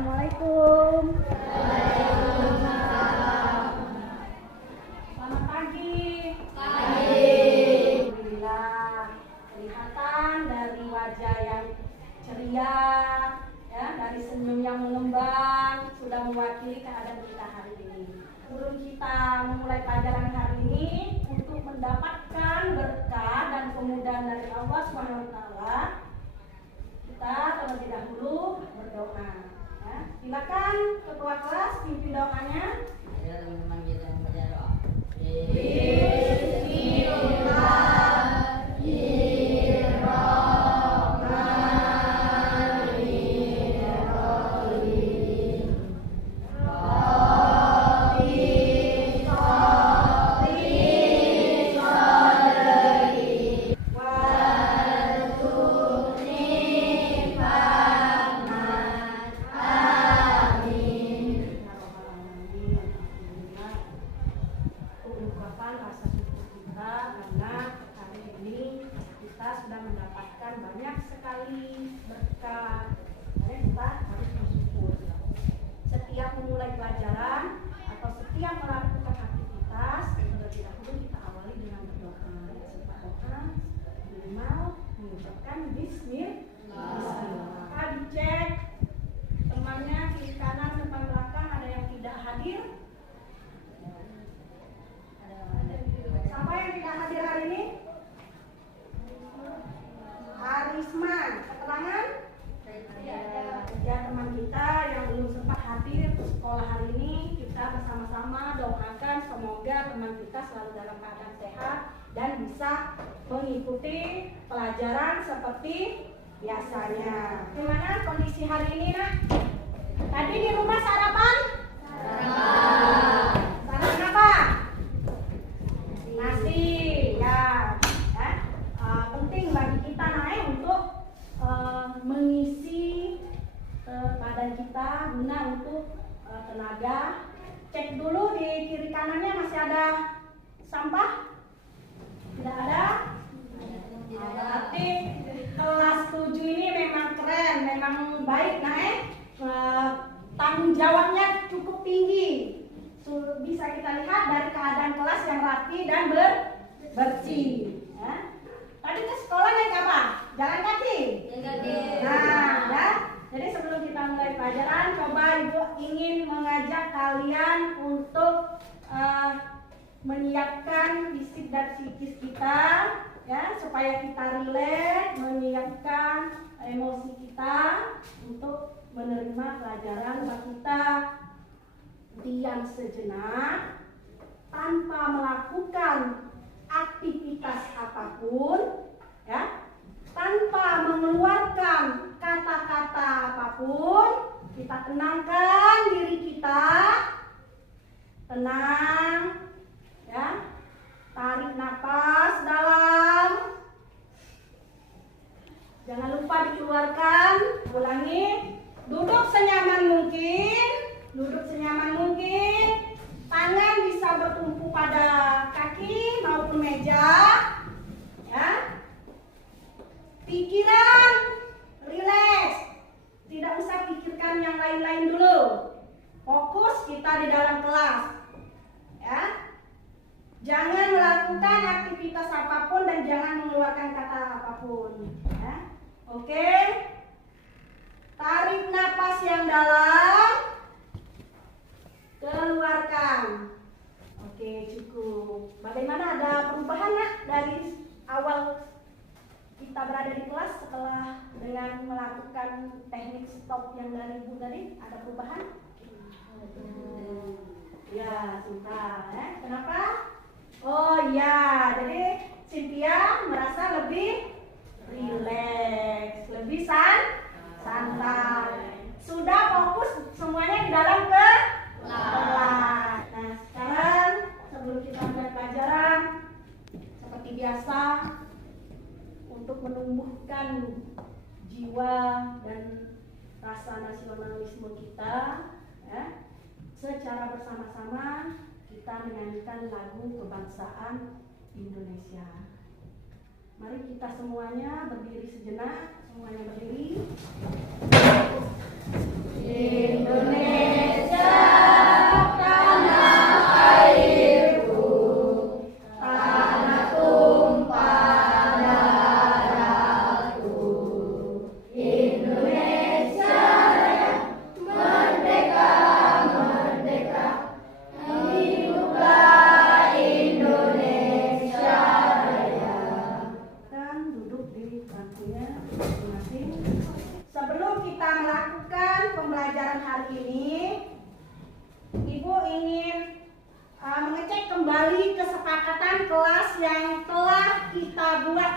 Assalamualaikum. Selamat pagi. Alhamdulillah, kelihatan dari wajah yang ceria, ya, dari senyum yang mengembang, sudah mewakili keadaan kita hari ini. Sebelum kita memulai pelajaran hari ini, untuk mendapatkan berkah dan kemudahan dari Allah SWT, kita terlebih dahulu berdoa. Ya, silakan ketua kelas pimpin doanya. Ada teman-teman kita yang baca doa. Rasa syukur kita karena hari ini kita sudah mendapatkan banyak sekali berkah. Makanya kita harus bersyukur. Setiap memulai pelajaran atau setiap melakukan aktivitas, terlebih dahulu kita awali dengan berdoa. Sifat doa minimal mengucapkan Bismillah. Maka dicek temannya kiri kanan depan belakang ada yang tidak hadir. Siapa yang tidak hadir hari ini? Harisman, keterangan? Ya, teman kita yang belum sempat hadir ke sekolah hari ini, kita bersama-sama doakan semoga teman kita selalu dalam keadaan sehat dan bisa mengikuti pelajaran seperti biasanya. Gimana kondisi hari ini, Nak? Tadi di rumah sarapan? Sarapan apa? Nasi, ya, penting bagi kita naik untuk mengisi badan kita guna untuk tenaga. Cek dulu di kiri kanannya masih ada sampah? Tidak ada? Berarti kelas 7 ini memang keren, memang baik naik. Tanggung jawabnya cukup tinggi. Bisa kita lihat dari keadaan kelas yang rapi dan bersih. Ya. Tadi ke sekolah naik apa? Jalan kaki? Jalan kaki. Nah, ya. Jadi sebelum kita mulai pelajaran, coba Ibu ingin mengajak kalian untuk menyiapkan fisik dan psikis kita, ya, supaya kita rileks, menyiapkan emosi kita untuk menerima pelajaran kita. Diam sejenak tanpa melakukan aktivitas apapun, ya, tanpa mengeluarkan kata-kata apapun, kita tenangkan diri kita, tenang, ya, tarik napas dalam, jangan lupa dikeluarkan, ulangi, duduk senyaman mungkin. Duduk senyaman mungkin, tangan bisa bertumpu pada kaki maupun meja, ya. Pikiran rileks, tidak usah pikirkan yang lain-lain dulu. Fokus kita di dalam kelas, ya. Jangan melakukan aktivitas apapun dan jangan mengeluarkan kata apapun, ya. Oke. Tarik napas yang dalam. Keluarkan. Oke, cukup. Bagaimana, ada perubahan nggak dari awal kita berada di kelas setelah dengan melakukan teknik stop yang dari Ibu tadi? Ada perubahan? Ya, sebentar. Kenapa? Oh ya, jadi Cynthia merasa lebih rileks, lebih santai. Sudah fokus semuanya di dalam kelas. Nah, sekarang sebelum kita mulai pelajaran, seperti biasa, untuk menumbuhkan jiwa dan rasa nasionalisme kita, ya, secara bersama-sama kita menyanyikan lagu kebangsaan Indonesia. Mari kita semuanya berdiri sejenak, semuanya berdiri.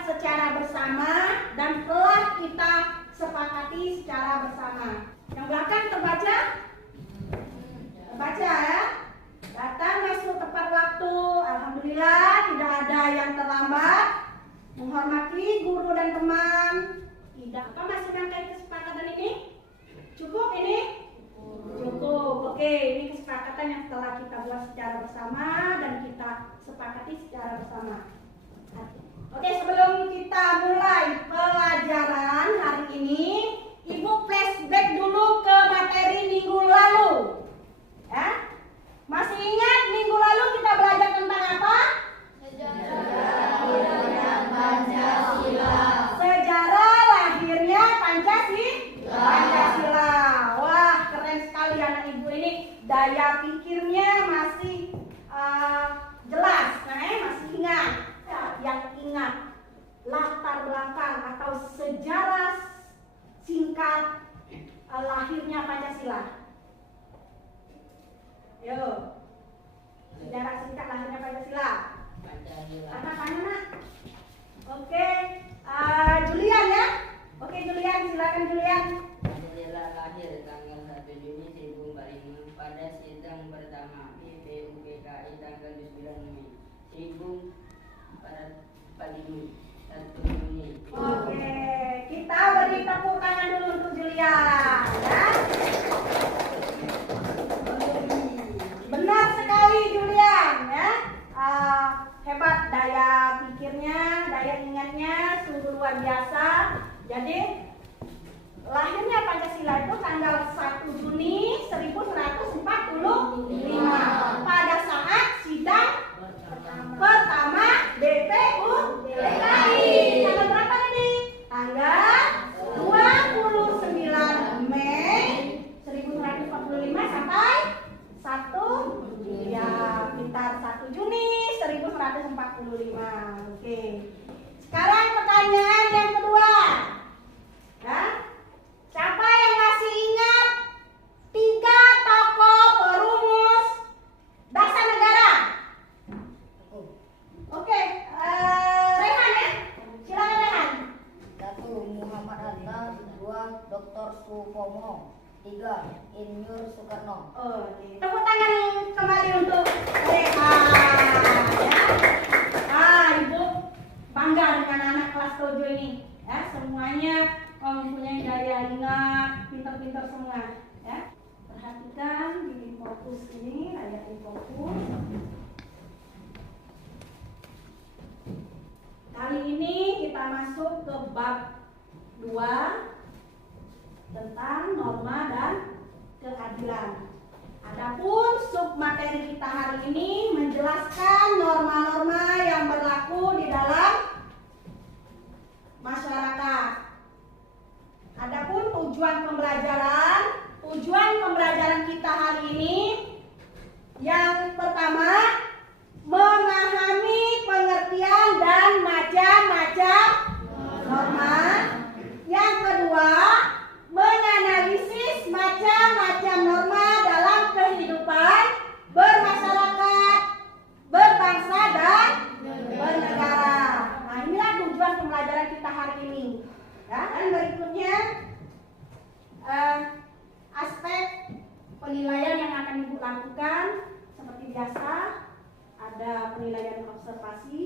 secara bersama dan telah kita sepakati secara bersama. Yang belakang terbaca? Terbaca ya. Datang masuk tepat waktu. Alhamdulillah tidak ada yang terlambat. Menghormati guru dan teman. Tidak. Apa masih rangkaian kesepakatan ini? Cukup ini? Cukup. Oke, ini kesepakatan yang telah kita buat secara bersama dan kita sepakati secara bersama. Oke, sebelum kita mulai pelajaran hari ini, Ibu flashback dulu ke materi minggu lalu. Ya? Masih ingat minggu lalu kita belajar tentang apa? Sejarah lahirnya Pancasila. Wah, keren sekali anak ibu ini. Daya pikirnya masih jelas, masih ingat. Yang ingat latar belakang atau sejarah singkat lahirnya Pancasila. Yo, sejarah singkat lahirnya Pancasila. Anak mana? Oke, Julian ya. Oke Julian, silakan Julian. Pancasila lahir tanggal 1 Juni 1945 pada sidang pertama BPUPKI tanggal 9 Mei 1 Juni. Oke, kita beri tepuk tangan dulu untuk Julian ya. Benar sekali Julian ya. Hebat daya pikirnya, daya ingatnya sungguh luar biasa. Jadi lahirnya Pancasila itu tanggal 1 Juni 1945 pada saat sidang pertama BPUPKI. Tanggal berapa ini? Tanggal 29 Mei 1945 sampai 1 ya, pintar 1 Juni 1945. Oke. Sekarang pertanyaan yang kedua. Ya. Siapa yang masih ingat 3 tokoh perumus dasar negara? Oke, Rehan ya. Silakan Rehan. 1. Muhammad Hatta. 2. Dr. Supomo. 3. Insinyur Soekarno. Oke. Tepuk tangan kembali untuk Rehan. Ya. Ibu bangga dengan anak kelas 7 ini. Ya, semuanya mempunyai daya ingat, pintar-pintar semua. Ya. Perhatikan di fokus ini, layar di fokus. Kali ini kita masuk ke bab 2 tentang norma dan keadilan. Adapun submateri kita hari ini menjelaskan norma-norma yang berlaku di dalam masyarakat. Adapun tujuan pembelajaran kita hari ini yang pertama, memahami pengertian dan macam-macam norma. Yang kedua, menganalisis macam-macam norma dalam kehidupan bermasyarakat, berbangsa dan bernegara. Nah, inilah tujuan pembelajaran kita hari ini. Ya, dan berikutnya aspek penilaian yang akan Ibu lakukan seperti biasa. Ada penilaian observasi,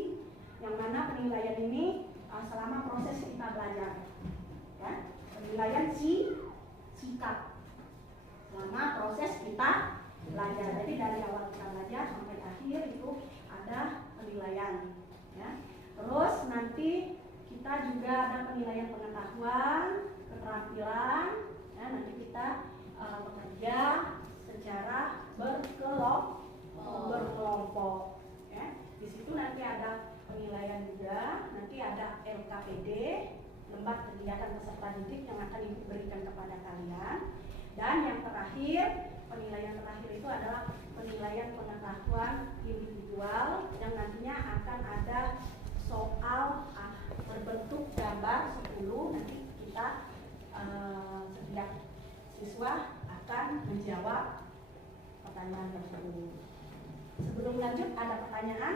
yang mana penilaian ini selama proses kita belajar. Ya, penilaian sikap selama proses kita belajar. Jadi dari awal kita belajar sampai akhir itu ada penilaian. Ya. Terus nanti kita juga ada penilaian pengetahuan, keterampilan. Ya, nanti kita bekerja secara berkelompok. Ya. Di situ nanti ada penilaian juga. Nanti ada LKPD, lembar kegiatan peserta didik yang akan Ibu berikan kepada kalian. Dan yang terakhir, penilaian terakhir itu adalah penilaian pengetahuan individual yang nantinya akan ada soal berbentuk gambar 10. Nanti kita setiap siswa akan menjawab pertanyaan tersebut. Sebelum lanjut, ada pertanyaan?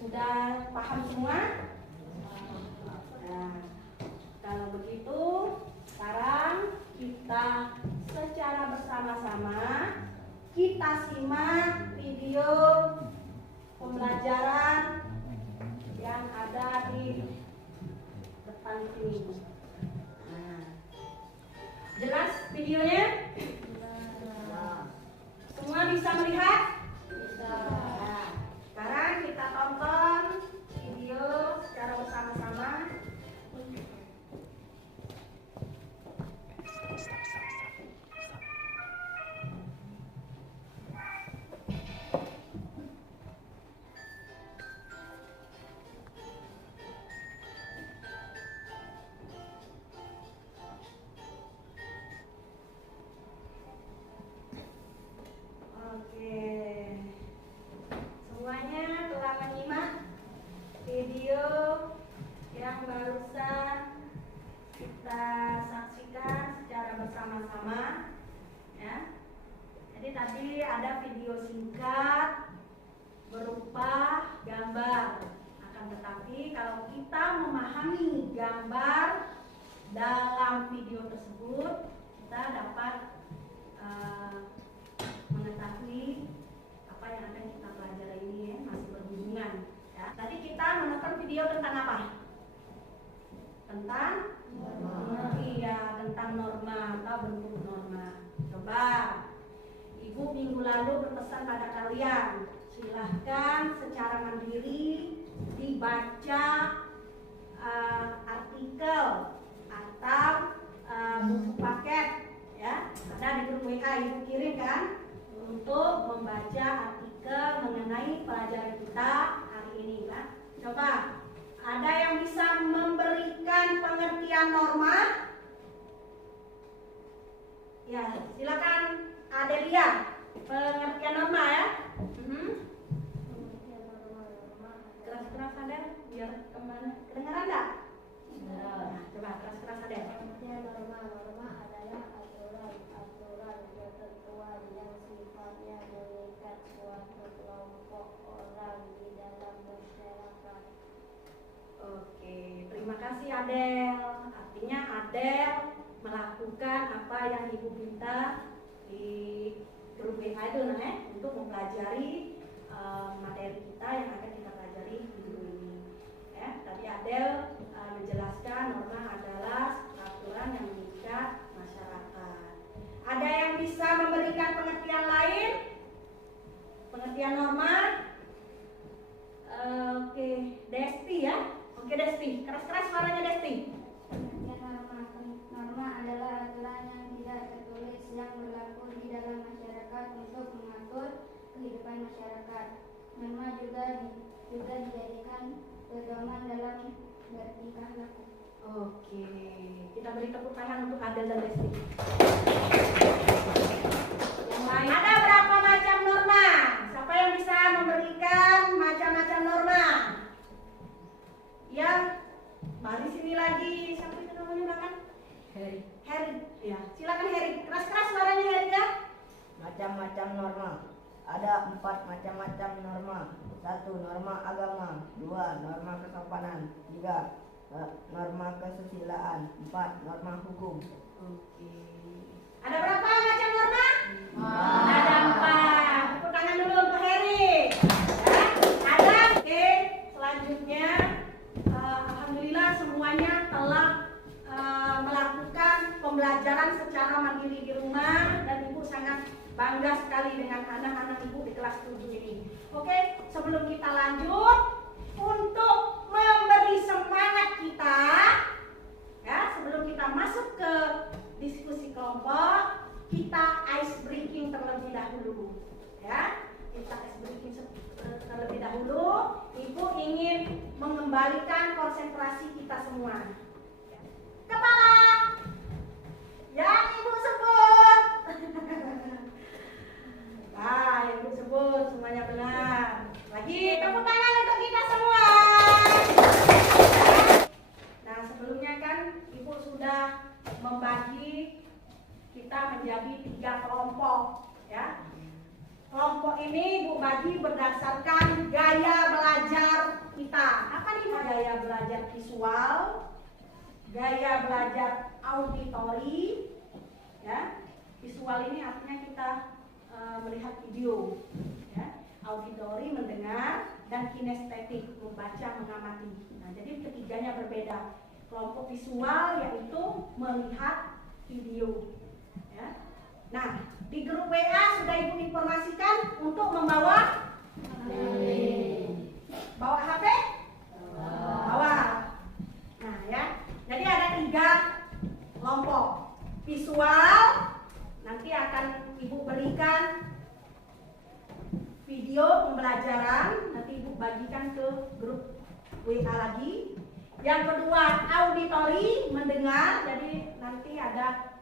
Sudah paham semua? Nah, kalau begitu sekarang kita secara bersama-sama kita simak video pembelajaran yang ada di depan sini. Nah, jelas videonya? Semua bisa melihat? Bisa. Nah, sekarang kita tonton video secara bersama-sama. Oke, semuanya telah menyimak video yang barusan kita saksikan secara bersama-sama, ya. Jadi tadi ada video singkat berupa gambar. Akan tetapi kalau kita memahami gambar dalam video tersebut, kita dapat mengetahui apa yang akan kita pelajari ini, ya, masih berhubungan. Ya. Tadi kita menonton video tentang apa? Tentang norma. Iya, tentang norma atau bentuk norma. Coba, Ibu minggu lalu berpesan pada kalian, silahkan secara mandiri dibaca artikel atau buku paket, ya, ada di grup WA Ibu kirim kan, untuk membaca artikel mengenai pelajaran kita hari ini, kan. Coba, ada yang bisa memberikan pengertian norma? Ya, silakan Adelia, pengertian norma, ya. Keras-keras Adel, biar kemana? Kedengaran enggak? Nah, coba keras-keras Adel. Pengertian norma adalah aturan ketentuan yang sifatnya mengikat suatu kelompok orang di dalam masyarakat. Oke, terima kasih Adel. Artinya Adel melakukan apa yang Ibu minta di grup WA itu, untuk mempelajari materi kita yang akan kita pelajari minggu ini. Ya, tadi Adel menjelaskan norma adalah aturan yang mengikat masyarakat. Ada yang bisa memberikan pengertian lain? Pengertian norma? Oke, Desti, ya. Oke, Desti, keras-keras suaranya Desti. Pengertian norma adalah aturan yang tidak tertulis yang berlaku di dalam masyarakat untuk mengatur kehidupan masyarakat. Norma juga dijadikan pedoman dalam bertingkah laku. Oke, kita beri tepuk tangan untuk Adel dan Desti. Yang lain, ada berapa macam norma? Siapa yang bisa memberikan macam-macam norma? Yang baris sini lagi, siapa itu namanya belakang? Heri, ya. Silakan Heri. Keras-keras suaranya Heri, ya. Macam-macam norma. Ada 4 macam-macam norma. 1. Norma agama. 2. Norma kesopanan. 3. Norma kesusilaan. 4. Norma hukum. Oke. Ada berapa macam norma? Ada 4. Tepuk tangan dulu untuk Heri. Ya. Ada. Oke. Selanjutnya, alhamdulillah semuanya telah melakukan pembelajaran secara mandiri di rumah, dan Ibu sangat bangga sekali dengan anak-anak Ibu di kelas 7 ini. Oke, sebelum kita lanjut, untuk memberi semangat kita, ya, sebelum kita masuk ke diskusi kelompok, kita ice breaking terlebih dahulu, ya. Kita ice breaking terlebih dahulu. Ibu ingin mengembalikan konsentrasi kita semua. Kepala yang Ibu sebut. Nah, yang Ibu sebut semuanya benar. Lagi tepuk tangan untuk kita semua. Nah, sebelumnya kan Ibu sudah membagi kita menjadi 3 kelompok, ya. Kelompok ini Ibu bagi berdasarkan gaya belajar kita. Apa nih gaya belajar visual, gaya belajar auditori, ya. Visual ini artinya kita melihat video, ya. Auditori mendengar, dan kinestetik membaca mengamati. Nah, jadi ketiganya berbeda. Kelompok visual yaitu melihat video, ya. Nah, di grup WA sudah Ibu informasikan untuk membawa bawa HP? Bawa. Nah, ya. Jadi ada 3 kelompok. Visual, nanti akan Ibu berikan video pembelajaran, nanti Ibu bagikan ke grup WA lagi. Yang kedua, auditori, mendengar. Jadi nanti ada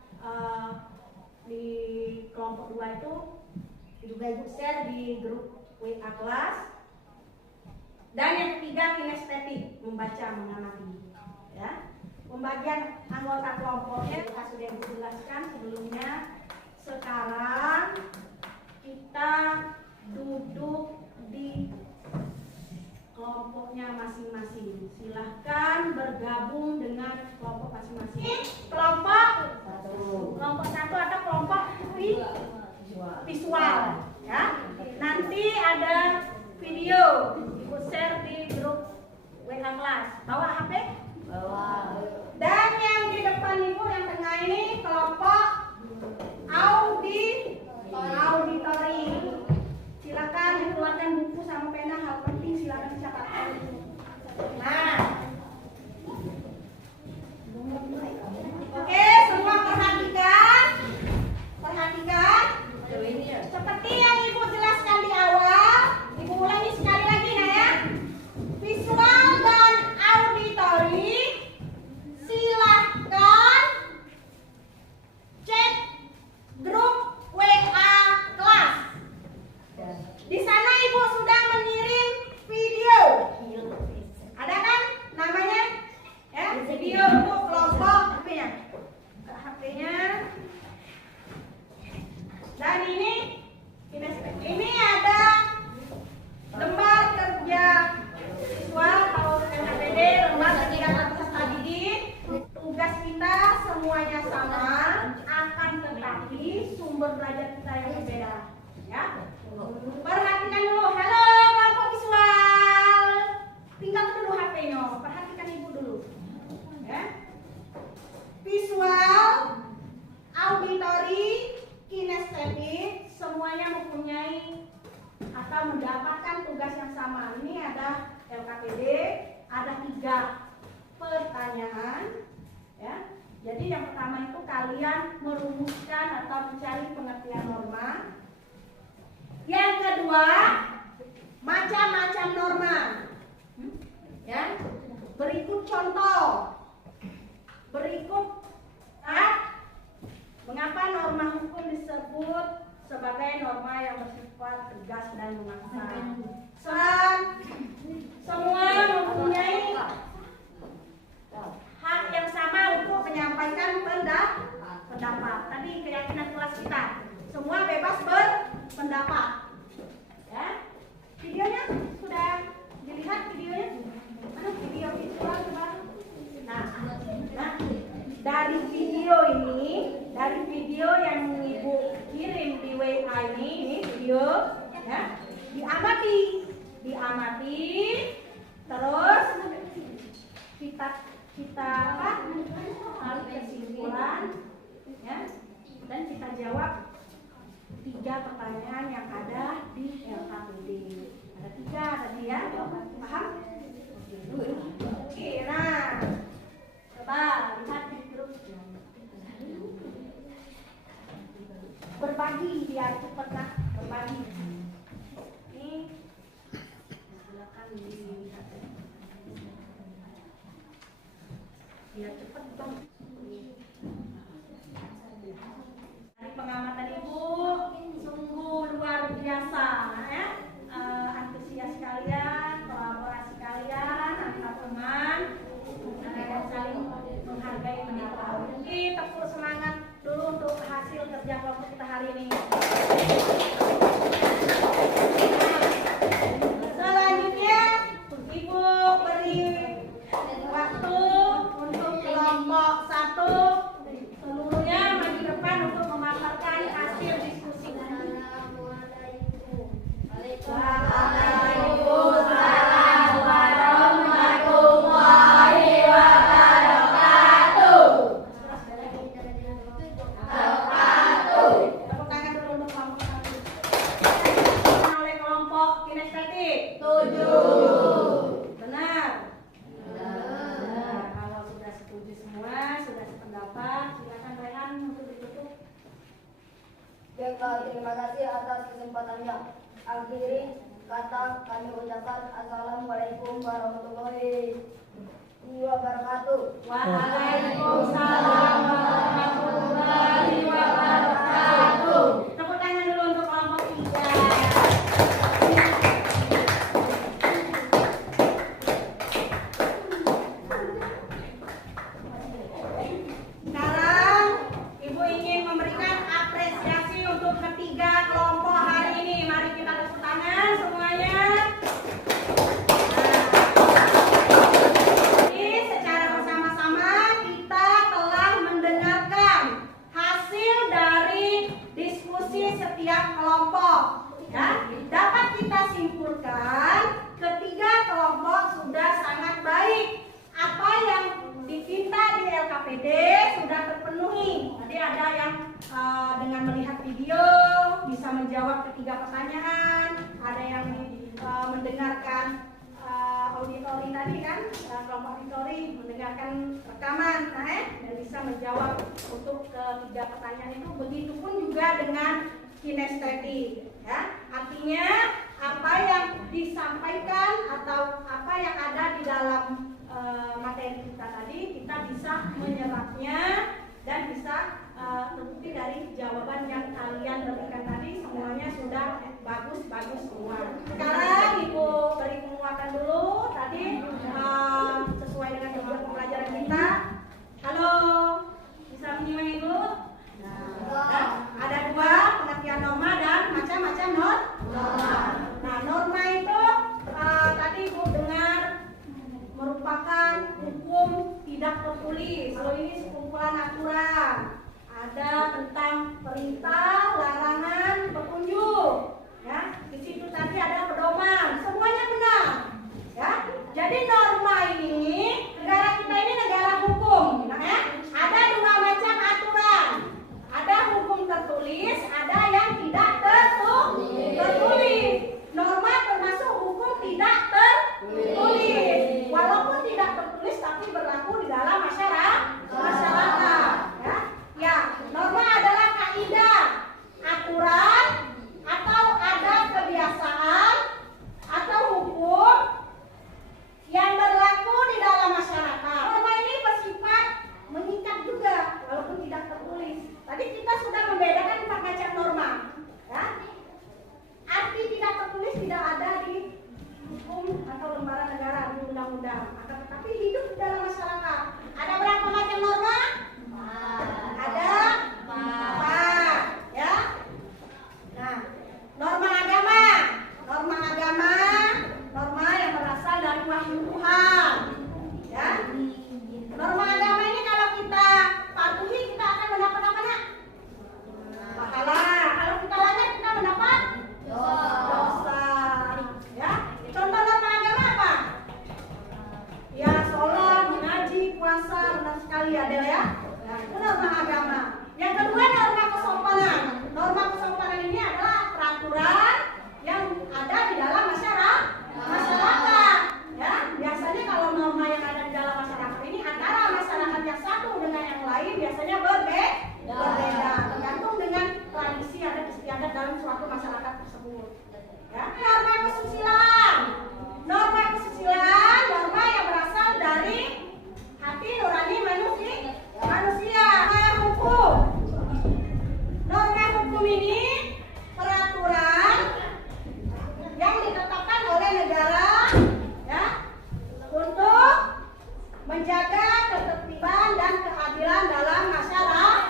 di kelompok 2 itu juga Ibu share di grup WA kelas. Dan yang ketiga, kinestetik, membaca mengamati, ya. Pembagian anggota kelompoknya sudah Ibu jelaskan sebelumnya. Sekarang kita duduk di kelompoknya masing-masing. Silahkan bergabung dengan kelompok masing-masing. Kelompok 1 atau kelompok visual, ya. Nanti ada video, Ibu share di grup WA kelas. Bawa HP? Bawa. Dan yang di depan Ibu yang tengah ini kelompok auditori. Silakan dikeluarkan buku sama pena, hal penting silakan dicatatkan. Nah, oke, semua perhatikan. Seperti yang Ibu jelaskan di awal, Ibu ulangi sekali lagi, nah ya. Visual dan auditori, silahkan cek grup WA kelas. Di sana Ibu sudah mengirim video. Ada kan namanya? Ya, video untuk kelompok HP-nya. Dan ini ada lembar kerja siswa atau LKPD, lembar kerja peserta didik. Tugas kita semuanya sama, akan tetapi sumber belajar kita yang berbeda, ya. Perhatikan dulu. Halo kelompok visual, tinggalkan dulu HP-nya, perhatikan Ibu dulu, ya. Visual, auditori, kinestetik, semuanya mempunyai atau mendapatkan tugas yang sama. Ini ada LKPD, ada 3 pertanyaan, ya. Jadi yang pertama itu kalian merumuskan atau mencari pengertian norma. Yang kedua, macam-macam norma, ya. Berikut contoh. Mengapa norma hukum disebut sebagai norma yang bersifat tegas dan memaksa? Semua mempunyai hak yang sama untuk menyampaikan pendapat. Tadi keyakinan kelas kita, semua bebas berpendapat, ya. Videonya sudah dilihat videonya? Mana video visual coba? Nah, dari video yang Ibu kirim di WA ini video, ya, diamati, terus kita tarik kesimpulan, ya, dan kita jawab 3 pertanyaan yang ada di LKPD. Ada 3 tadi, ya, paham? Oke, nah, coba lihat di grup. Berbagi biar cepat, nah, berbagi. Ini silakan dilihat biar cepat dong. Dari pengamatan Ibu sungguh luar biasa, ya. Antusias kalian, kolaborasi kalian antar teman, dan saling menghargai pendapat. Mungkin tepuk semangat dulu untuk hasil kerja kelompok kita hari ini. kesempatannya. Akhiri kata kami ucapkan Assalamualaikum warahmatullahi wabarakatuh. Waalaikumsalam warahmatullahi wabarakatuh. Tepuk tangan dulu untuk kelompok 3. Sekarang Ibu ingin memberikan apresiasi untuk ketiga kelompok hari ini. Mari kita tepuk tangan semuanya. Jadi secara bersama-sama kita telah mendengarkan hasil dari diskusi setiap kelompok. Ya, dapat kita simpulkan ketiga kelompok sudah sangat baik. Apa yang diminta di LKPD sudah terpenuhi. Tadi ada yang dengan melihat video bisa menjawab ketiga pertanyaan, ada yang mendengarkan auditori tadi kan, kelompok auditori mendengarkan rekaman, dan bisa menjawab untuk ketiga pertanyaan itu. Begitupun juga dengan kinestetik, ya. Artinya apa yang disampaikan atau apa yang ada di dalam materi kita tadi, kita bisa menyerapnya dan bisa terbukti dari jawaban yang kalian berikan tadi, semuanya sudah bagus-bagus semua. Sekarang Ibu beri penguatan dulu tadi sesuai dengan jadwal pembelajaran kita. Halo, bisa menyimak dulu? Nah, ada dua, pengertian norma dan macam-macam norma. Nah, norma itu tadi Ibu dengar merupakan hukum tidak tertulis. Kalau ini sekumpulan aturan, ada tentang perintah, larangan, petunjuk. Ya, di situ tadi ada pedoman. Semuanya benar. Ya, jadi norma ini, negara kita ini negara hukum. Nah, ya, ada dua macam aturan. Ada hukum tertulis, ada yang tidak tertulis. Norma termasuk hukum tidak tertulis. Walaupun tidak tertulis tapi berlaku di dalam masyarakat. Ya, norma adalah kaidah, aturan, atau adat kebiasaan atau hukum yang berlaku di dalam masyarakat. Norma ini bersifat mengikat juga walaupun tidak tertulis. Tadi kita sudah membedakan 4 macam norma. Ya. Arti tidak tertulis tidak ada di hukum atau lembaran negara, di undang-undang, tetapi hidup di dalam masyarakat. Ada berapa macam norma? Ada 4, ya. Nah, norma agama, norma yang berasal dari wahyu Tuhan, ya. Norma agama ini kalau kita patuhi kita akan mendapat apa, Nak? Pahala. Kalau kita langgar kita mendapat dosa. Ya. Contoh norma agama apa? Ya, sholat, mengaji, puasa, benar sekali ada ya. Nah, itu norma agama. Yang kedua norma kesopanan. Norma kesopanan ini adalah peraturan yang ada di dalam masyarakat. Ya, biasanya kalau norma yang ada di dalam masyarakat ini antara masyarakat yang satu dengan yang lain biasanya berbeda, tergantung dengan tradisi adat istiadat dalam suatu masyarakat tersebut. Ya, norma kesusilaan. Norma yang berasal dari hati nurani manusia. Norma hukum ini peraturan yang ditetapkan oleh negara, ya, untuk menjaga ketertiban dan keadilan dalam masyarakat.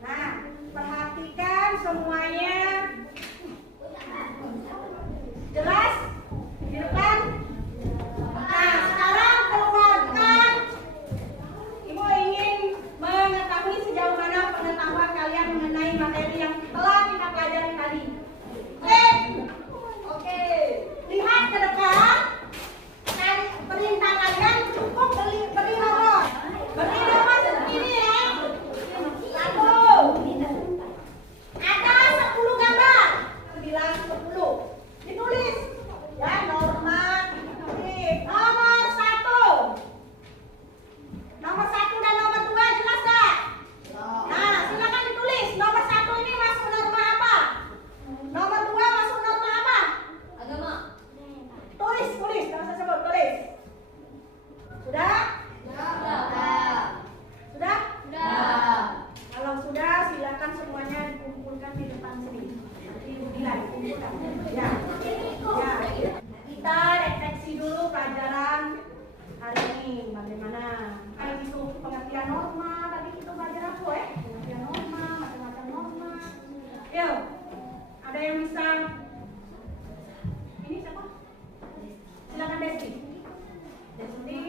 Nah, perhatikan semuanya. Jelas? Di depan? Nah, sekarang keluarkan. Ibu ingin mengetahui sejauh mana pengetahuan kalian mengenai materi yang telah kita pelajari tadi. Oke. Lihat ke depan. Perintah kalian cukup beri nomor. Beri hari ini bagaimana? Itu pengertian norma, tadi kita belajar apa pengertian norma, macam-macam norma. Yuk, ada yang bisa? Ini siapa? Silakan Desti. Desti.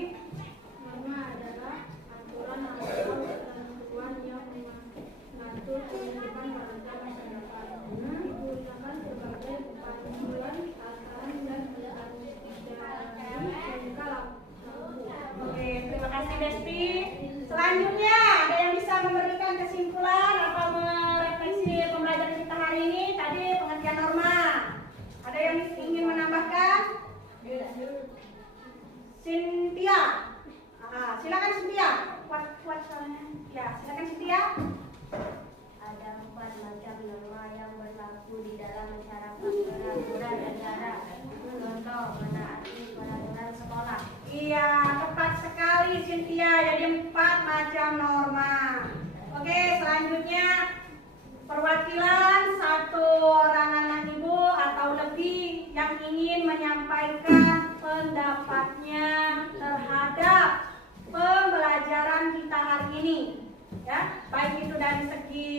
Norma adalah aturan atau ketentuan yang mengatur kehidupan warga masyarakat. Digunakan sebagai panduan aturan dan Oke, terima kasih Desti. Selanjutnya ada yang bisa memberikan kesimpulan atau merefleksi pembelajaran kita hari ini? Tadi pengertian norma. Ada yang ingin menambahkan? Cynthia. Silakan Cynthia. Kuat soalnya. Ya, silakan Cynthia. Ada 4 macam norma yang berlaku di dalam masyarakat: peraturan negara, contoh menaati peraturan sekolah. Iya, tepat sekali Cynthia. Jadi 4 macam norma. Oke, selanjutnya perwakilan satu orang anak ibu atau lebih yang ingin menyampaikan pendapatnya terhadap pembelajaran kita hari ini. Ya, baik itu dari segi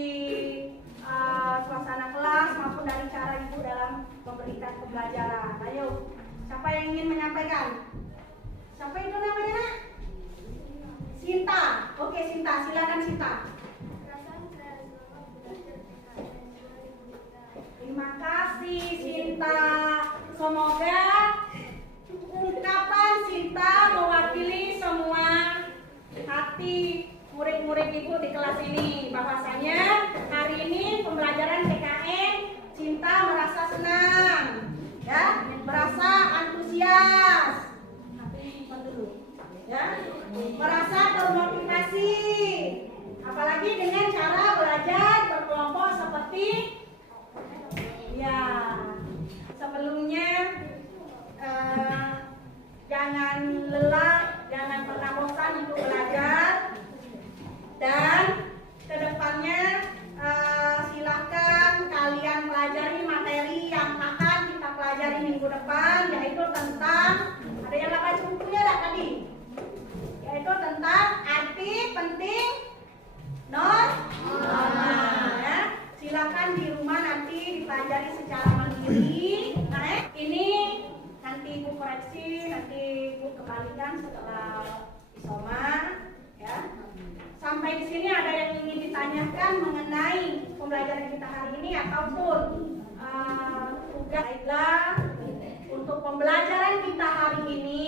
suasana kelas maupun dari cara ibu dalam memberikan pembelajaran. Ayo, siapa yang ingin menyampaikan? Siapa itu namanya, Nak? Sinta. Oke, Sinta, silakan Sinta. Terima kasih Sinta. Semoga ungkapan Sinta mewakili semua hati murid-murid ibu di kelas ini, bahwasanya hari ini pembelajaran PKN Sinta merasa senang, ya, merasa antusias, ya, merasa termotivasi, apalagi dengan cara belajar berkelompok seperti ya sebelumnya. Jangan lelah, jangan pernah bosan untuk belajar. Dan kedepannya silahkan kalian pelajari materi yang akan kita pelajari minggu depan, yaitu tentang, ada yang baca bukunya enggak tadi? Yaitu tentang arti penting norma. Ya. Silakan di rumah nanti dipelajari secara mandiri. Nah, ini nanti ibu koreksi, nanti ibu kembalikan setelah isoma, ya. Sampai di sini ada yang ingin ditanyakan mengenai pembelajaran kita hari ini ataupun tugas. Baiklah, untuk pembelajaran kita hari ini